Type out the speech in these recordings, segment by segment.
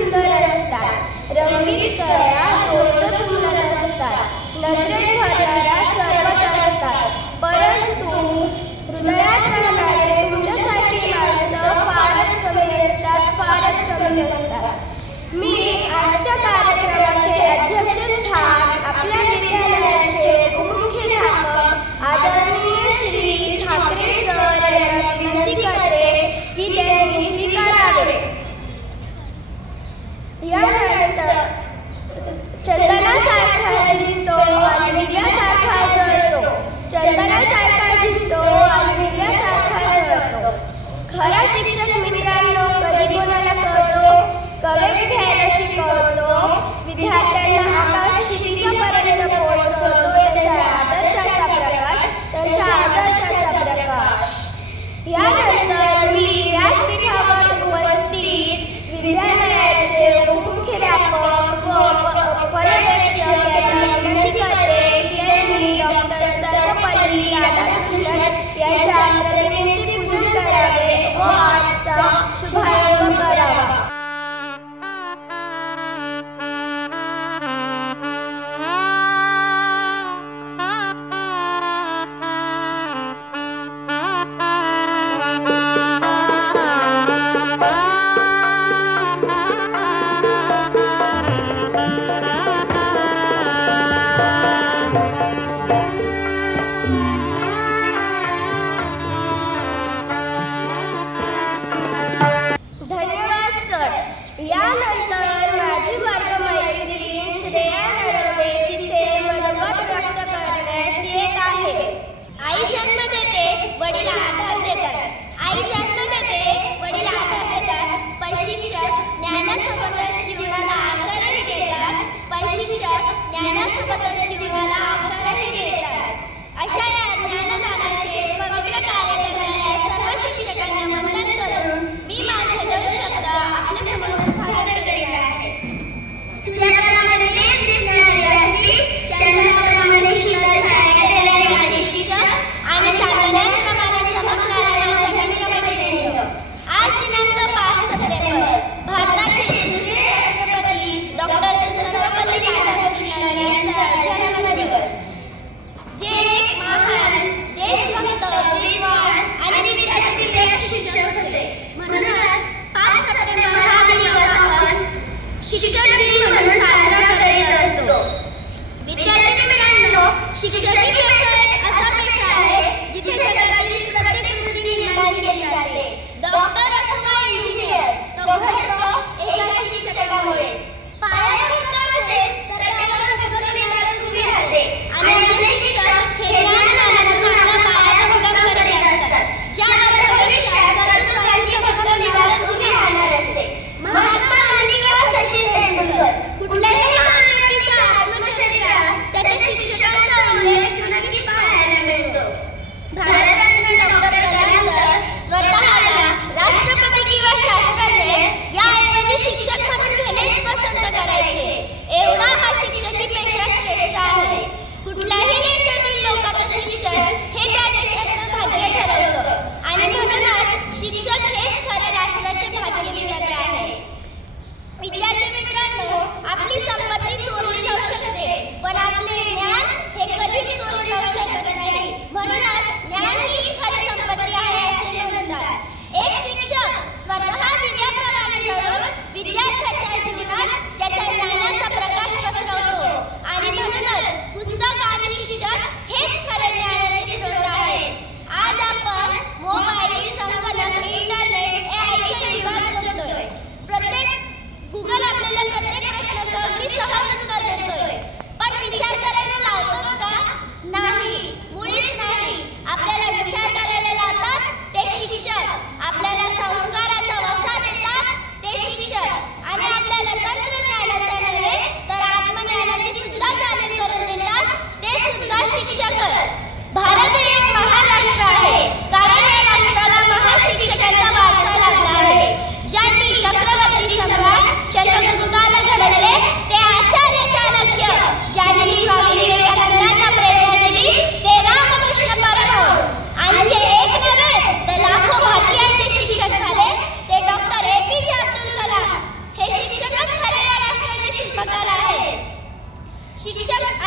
सुंदर असतात, रंगीत कळ्या रोजच उमलत असतात, नजरेत भरणाऱ्या सर्वच असतात, परंतु हृदयात राहणारे तुमच्यासारखी माणसं फारच कमी असतात, फारच कमी असतात. मी आजच्या कार्यक्रमाचे अध्यक्षस्थान आपल्या विद्यालयाचे उपमुख्याध्यापक आदरणीय श्री ठाकरे सर यांना विनंती करते की त्यांनी स्वीकारावे. यानंतर चंदनासारखा दिसतो आणि दिव्यासारखा जळतो, चंदनासारखा दिसतो आणि दिव्यासारखा जळतो. खरा शिक्षक मित्रांनो कधी कोणाला कळतो? कवेत घ्यायला शिकवतो, विद्यार्थ्यांना आकाश शिखरापर्यंत पोहोचवतो, त्यांच्या आदर्शाचा प्रकाश, त्यांच्या आदर्शाचा प्रकाश. यानंतर मी व्यासपीठावर उपस्थित विद्यालयाचे उपमुख्याध्यापक व पर्यवेक्षक यांना विनंती करते की त्यांनी डॉक्टर सर्वपल्ली राधाकृष्णन यांच्या प्रतिमेचे पूजन करावे व आजचा शुभारंभ करावा. यानंतर माझी वर्गमैत्रीण श्रेया नरवे तिचे मनोगत व्यक्त करण्यास येत आहे. आई जन्म देते, वडील आधार देतात. आई जन्म देते, वडील आधार देतात. पण शिक्षक ज्ञानासोबतच जीवनाला आकारही देतात. पण शिक्षक ज्ञानासोबतच जीवनाला आकारही देतात. अशा या ज्ञानदानाचे पवित्र कार्य करणाऱ्या सर्व शिक्षकांना वंदन करून मी माझे 2 शब्द आपल्या समोर डॉक्टर सर्वपल्ली राधाकृष्णन यांचा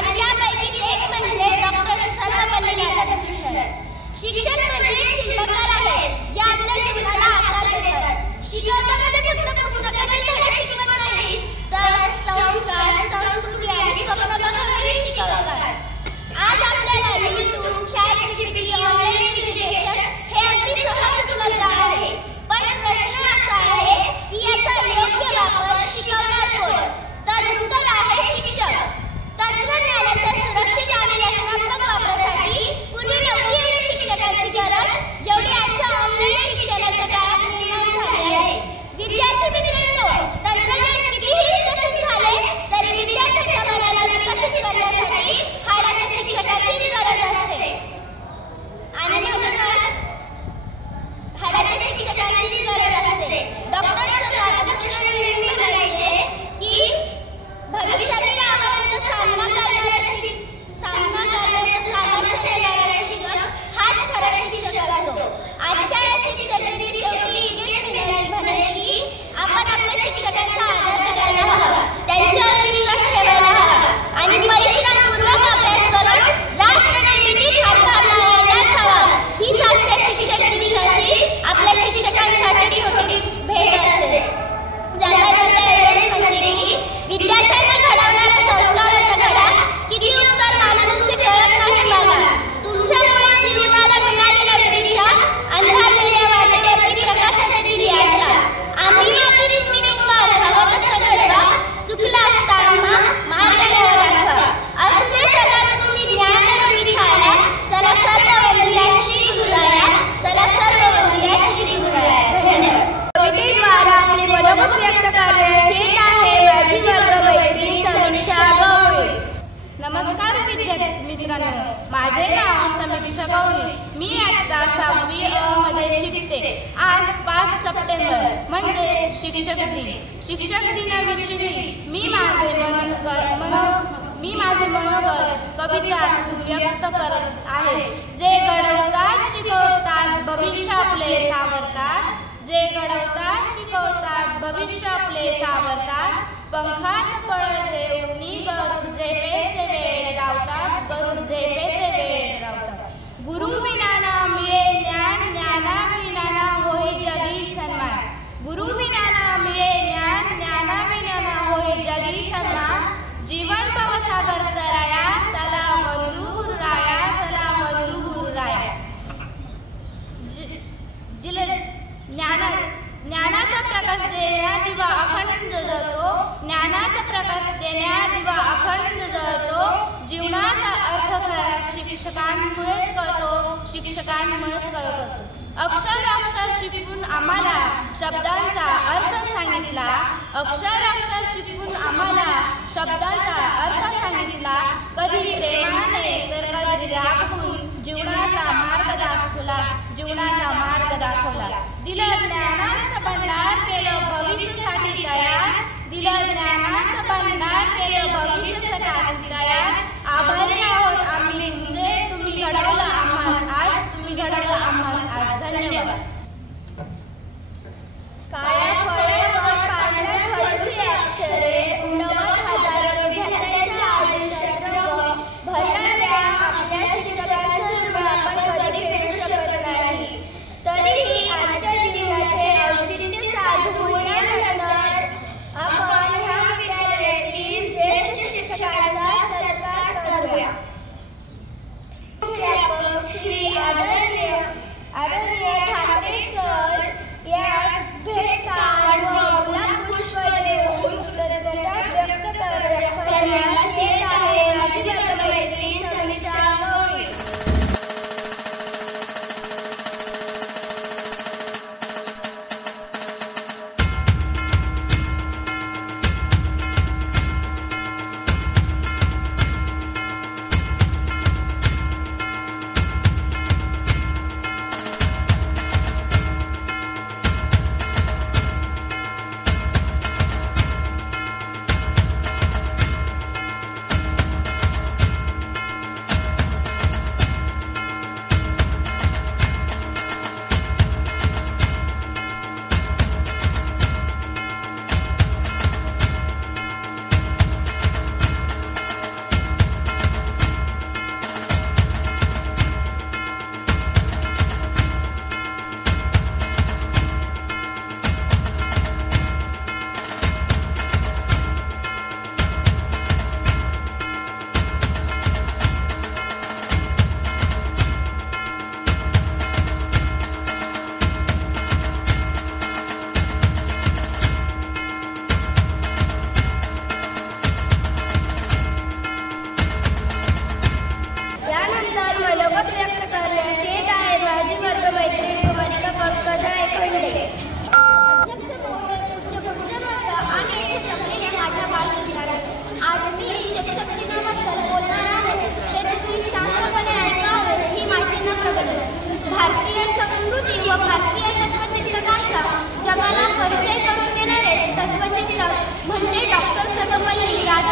आणि त्यापैकीच एक म्हणजे डॉक्टर सर्वपल्ली राधाकृष्णन. शिक्षक म्हणजे शिल्पकार आहेत जे आपल्या जीवनाला आकार देतात. शिकवताना ते फक्त पुस्तकातील धडे शिकवत नाही तर संस्कार, संस्कृती आणि स्वप्न बघून शिकवतात. आज आपल्याला YouTube, ChatGPT, ऑनलाईन एज्युकेशन हे अगदी सहज उपलब्ध आहे. पण प्रश्न असा आहे की याचा योग्य वापर शिकवणार कोण? तर उत्तर आहे शिक्षक. तंत्रज्ञानाच्या सुरक्षित आणि रचनात्मक वापरासाठी पूर्वी नव्हती एवढी शिक्षकांची गरज जेवढी आजच्या ऑनलाईन शिक्षणाच्या काळात निर्माण झाली आहे. विद्यार्थी मित्रांनो, तंत्रज्ञान कितीही विकसित झाले तरी विद्यार्थ्यांच्या मनाला विकसित करण्यासाठी हाडाच्या शिक्षकाचीच गरज असते. आणि म्हणूनच हाडाच्या शिक्षकाचीच गरज असते. डॉक्टर राधाकृष्णन म्हणायचे की भविष्यातील आव्हानांचा सामना करण्याचं सामर्थ्य देणारा शिक्षक हाच खरा शिक्षक असतो. आजच्या या शिक्षकांची शेवटी इतकेच विनंती म्हणेल की आपण आपल्या शिक्षकांचा आदर करायला हवा, त्यांच्यावर विश्वास ठेवायला हवा आणि परिश्रमपूर्वक अभ्यास करून राष्ट्रनिर्मितीत हातभार लावायलाच हवा. हीच आजच्या शिक्षक दिवसाची आपल्या शिक्षकांसाठी छोटी भेट असते. जाता एवढेच म्हणते की विद्यार्थ्यांना घडवणारा संस्काराचा धडा किती उत्तर मानून ते कळत नाही मला. तुमच्यामुळे जीवनाला मिळालेली दिशा अंधारलेल्या वाटेवरती प्रकाशाने दिली आशा. आम्ही माती तुम्ही तुम्हाला हवं तसं घडवा, चुकला असता आम्हा मार्गावर दाखवा. असू दे सदा तुमची ज्ञानरूपी छाया, चला सर्व वंदनीय श्री गुरुराया, चला सर्व वंदनीय श्री गुरुराया. धन्यवाद. कवितेद्वारा आपले मनोगत व्यक्त करण्यास येत आहे माझी वर्गमैत्रीण समीक्षा गवळी. नमस्कार विद्यार्थी मित्रांनो, माझे नाव समीक्षा गवळी. मी आता 6वी अ मध्ये शिकते. आज 5 सप्टेंबर म्हणजे शिक्षक दिन. शिक्षक दिनाविषयी मी माझे मनोगत कवितातून व्यक्त करत आहे. जे घडवतात शिकवतात भविष्य आपले सावरतात, जे घडवतात शिकवतात भविष्य आपले सावरतात. पंखात पळते उडणी गरुड झेपेचे वेळ लावतात, गरुड झेपेचे वेळ लावतात. गुरु विना ना मिळे ज्ञान, ज्ञानाविना ना होई जगी सन्मान. गुरु विना ना मिळे ज्ञान, ज्ञानाविना ना होई जगी सन्मान. जीवन भवसागर तराया, चला बंधू गुरुराया, चला बंधू गुरुराया. ज्ञानाचा प्रकाश देण्या दिवा अखंड जळतो, ज्ञानाचा प्रकाश देण्या दिवा अखंड जळतो. जीवनाचा अर्थ खरा शिक्षकांमुळेच कळतो, शिक्षकांमुळेच कळतो. अक्षर अक्षर शिकवून आम्हाला शब्दांचा अर्थ सांगितला, अक्षर अक्षर शिकवून आम्हाला शब्दांचा अर्थ सांगितला. कधी प्रेमाने तर कधी रागवून जीवनाचा मार्ग दाखवला, जीवनाचा मार्ग दाखवला. दिलं ज्ञानाचं भंडार केलं भविष्यासाठी तयार, दिलं ज्ञानाचं भंडार केलं भविष्यासाठी तयार. आभारी आहोत आम्ही तुमचे, तुम्ही घडवलं आम्हास आज, तुम्ही घडवलं आम्हास आज. धन्यवाद. काळ्या फळ्यावर पांढऱ्या खडूची अक्षरे उमटवत हजारो विद्यार्थ्यांच्या आयुष्यात रंग भरणाऱ्या आपल्या शिक्षकांचं ऋण आपण कधी फेडू शकत नाही. तरीही आजच्या दिनाचे औचित्य साधून यानंतर आपण ह्या विद्यालयातील ज्येष्ठ शिक्षकांचा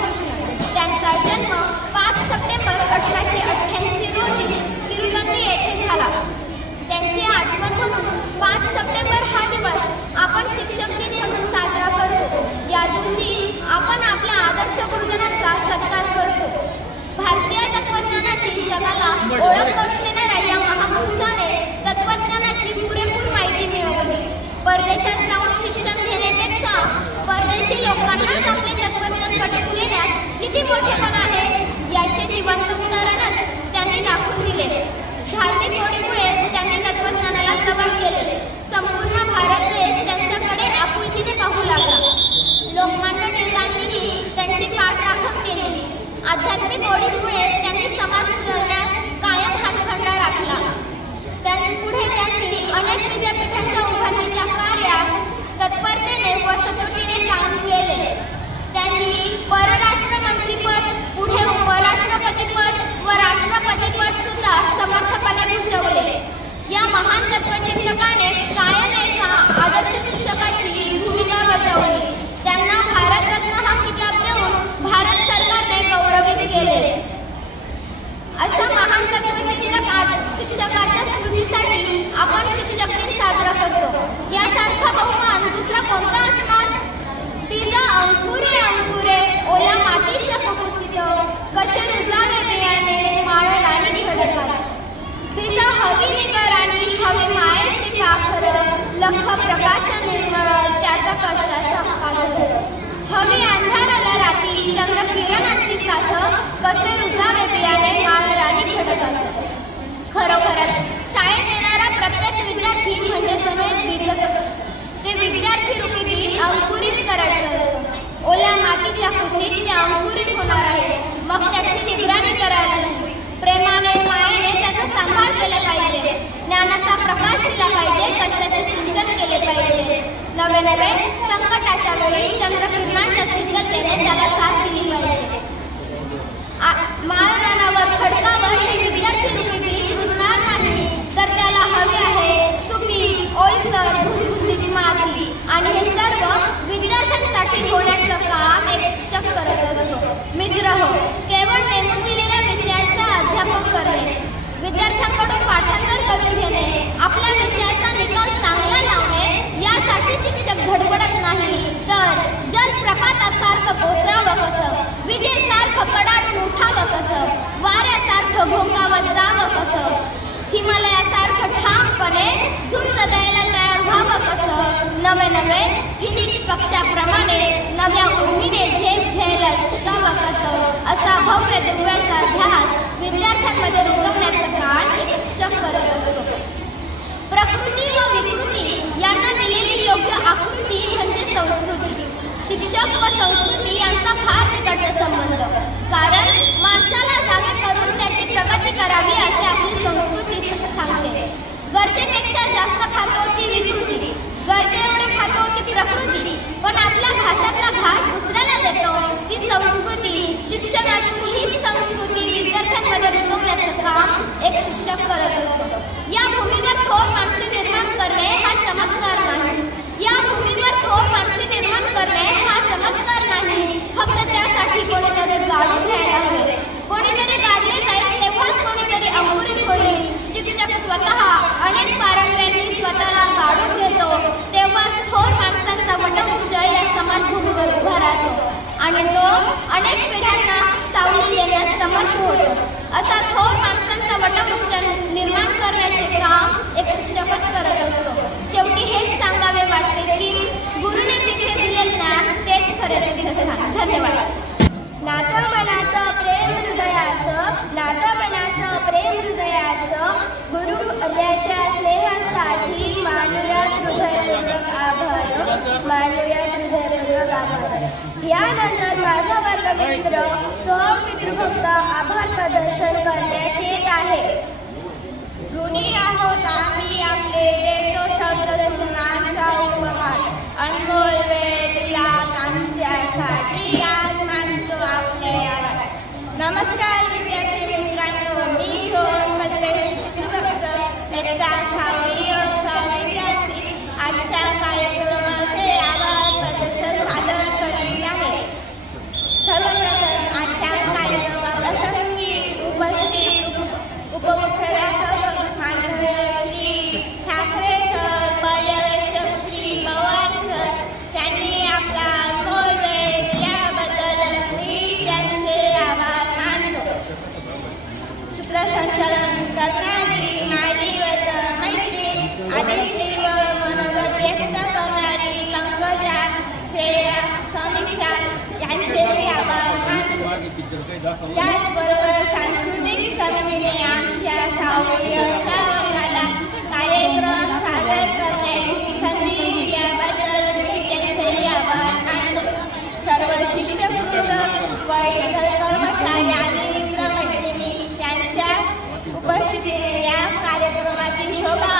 राधाकृष्णन. त्यांचा जन्म 5 सप्टेंबर 1888 रोजी तिरुपती येथे झाला. त्यांची आठवण म्हणून 5 सप्टेंबर हा दिवस आपण शिक्षक दिन म्हणून साजरा करतो. या दिवशी आपण आपल्या आदर्श गुरुजनांचा सत्कार करतो. भारतीय तत्त्वज्ञानाची जगाला ओळख करून देणाऱ्या या महापुरुषाने तत्त्वज्ञानाची पुरेपूर माहिती मिळवली. परदेशात जाऊन शिक्षण घेण्यापेक्षा परदेशी लोकांनाच आपले तत्त्वज्ञान पटवून देण्यात किती मोठेपण आहे याचे जिवंत उदाहरणच त्यांनी दाखवून दिले. धार्मिक ओढीमुळे त्यांनी तत्त्वज्ञानाला जवळ केले. संपूर्ण भारत देश त्यांच्याकडे आपुलकीने पाहू लागला. लोकमान्य टिळकांनीही त्यांची पाठराखण केली. आध्यात्मिक ओढीमुळे त्यांनी समाज सुधारण्यास कायम हातखंडा राखला. पुढे त्यांनी अनेक विद्यापीठांच्या उभारणीच्या कार्यात तत्परतेने व सचोटीने काम केले. त्यांनी परराष्ट्र मंत्रीपद, पुढे उपराष्ट्रपतीपद व राष्ट्रपतीपद सुद्धा समर्थपणे भूषवले. या महान तत्त्वचिंतकाने कायम एका आदर्श शिक्षकाची भूमिका बजावली. त्यांना भारतरत्न हा किताब देऊन भारत सरकारने गौरवित केले. अशा महान तत्त्वचिंतक शिक्षकाच्या स्मृतीसाठी आपण शिक्षक दिन साजरा करतो. यासारखा बहुमान दुसरा कोणता असणार? पिजा अंकुरे अंकुरे ओल्या मातीच्या कुकुसित, कसे रुजावे बियाणे माळ राणी खडकात. पिजा हवी निगराणी हवी मायेची पाखर, लख प्रकाश निर्मळ त्याचा कष्टाचा आदर. हवी अंधाराला राती चंद्र किरणाची साथ, कसे रुजावे बियाणे माळ राणी खडकात. खरोखरच शाळेत येणारा प्रत्येक विद्यार्थी म्हणजे जणू एक बीजच असतो. ते विद्यार्थी रूपी बीज अंकुरित करायचं असतं. ओल्या मातीच्या कुशीत ते अंकुरित होणार आहे. मग त्याची निगराणी करायची. प्रेमाने मायेने त्याचा सांभाळ केला पाहिजे. ज्ञानाचा प्रकाश दिला पाहिजे. कशाचे सिंचन केले पाहिजे. नवे नवे संकटाच्या वेळी चंद्रकिरणाच्या शीतलतेने त्याला साथ दिली पाहिजे. माळरानावर खडकावर हे विद्यार्थी रूपी बीज रुजणार नाही, तर त्याला हवे आहे सुपीक ओलसर भुसभुशीत माती. आणि हे सर्व विद्यार्थ्यांसाठी होण्याचं काम एक शिक्षक करत असतो. मित्रहो, केवळ नेमून दिलेल्या विषयाचा अध्यापन करणे, विद्यार्थ्यांकडून पाठांतर करून घेणे, आपल्या विषयाचा निकाल चांगला लावणे यासाठी शिक्षक धडपडत नाही, तर जलप्रपातासारखं कोसळावं कसं, विजेसारखं कडाडून उठावं कसं, वाऱ्यासारखं घोंगावत जावं कसं, हिमालयासारखं ठामपणे झुंज द्यायला तयार व्हावं कसं, नवे नवे फिनिक्स पक्षाप्रमाणे नव्या उर्मीने झेप घ्यायला शिकावं कसं, असा भव्य दिव्याचा ध्यास विद्यार्थ्यांमध्ये रुजवण्याचं काम एक शिक्षक करत असतो. प्रकृती व विकृती यांना दिलेली योग्य आकृती म्हणजे संस्कृती. शिक्षक व संस्कृती यांचा फार निकट संबंध. कारण माणसाला जागे करून त्याची प्रगती करावी असे आपली संस्कृती सांगते. गरजेपेक्षा जास्त खातो ती विकृती, गरजेएवढे खातो ती प्रकृती. पण आपल्या घासातला घास दुसऱ्याला देतो ती संस्कृती. शिक्षणातून ही संस्कृती विद्यार्थ्यांमध्ये रुजवण्याचं काम एक शिक्षक करत असतो. या भूमीवर थोर माणसे निर्माण करणे हा चमत्कार नाही. या भूमीवर थोर माणसे निर्माण करणे हा चमत्कार नाही. फक्त त्यासाठी कोणीतरी गाडून घ्यायला हवे. कोणीतरी गाडले जाईल तेव्हाच कोणीतरी अंकुरित होईल. शिक्षक स्वतः अनेक पारंब्यांनी स्वतःला गाडून घेतो तेव्हाच थोर माणसांचा वटवृक्ष या समाजभूमीवर उभा राहतो आणि तो अनेक पिढ्यांना सावली देण्यास समर्थ होतो. असा थोर माणसांचा वटवृक्ष निर्माण करण्याचे काम एक शिक्षकच करत असतो. शेवटी हेच सांगावे वाटते की गुरुने जिथे दिले ज्ञान तेच खरे तीर्थस्थान. धन्यवाद. नातं मनाचं प्रेम हृदयाचं, नातं मनाचं प्रेम हृदयाचं, गुरुवर्याच्या स्नेहासाठी मानूयात हृदयपूर्वक आभार, मानूयात हृदयपूर्वक आभार. यानंतर माझा वर्गमित्र सोहम पितृभक्त आभार प्रदर्शन करण्यात येत आहे. ऋणी आहोत आम्ही आपले देतो शब्द सुनांचा उपहार. अनमोल वेळ दिला आमच्यासाठी आज मानतो आपले आभार. नमस्कार विद्यार्थी मित्रांनो, मी सोहम पितृभक्त इयत्ता 6वी विद्यार्थी आजच्या कार्यक्रमाचे आभार प्रदर्शन सादर करीत आहे. सर्वप्रथम मादिशीवर मनोगत व्यक्त करणारी पंकजा, श्रेया, समीक्षा यांचेही आभार मानतो. त्याचबरोबर सांस्कृतिक समितीने आमच्या सावळीच्या वर्गाला कार्यक्रम सादर करण्याची संधी दिल्याबद्दल मी त्यांचेही आभार मानतो. सर्व शिक्षकवृंद व इतर कर्मचारी आणि मित्रमैत्रिणी यांच्या उपस्थितीने या कार्यक्रमाची शोभा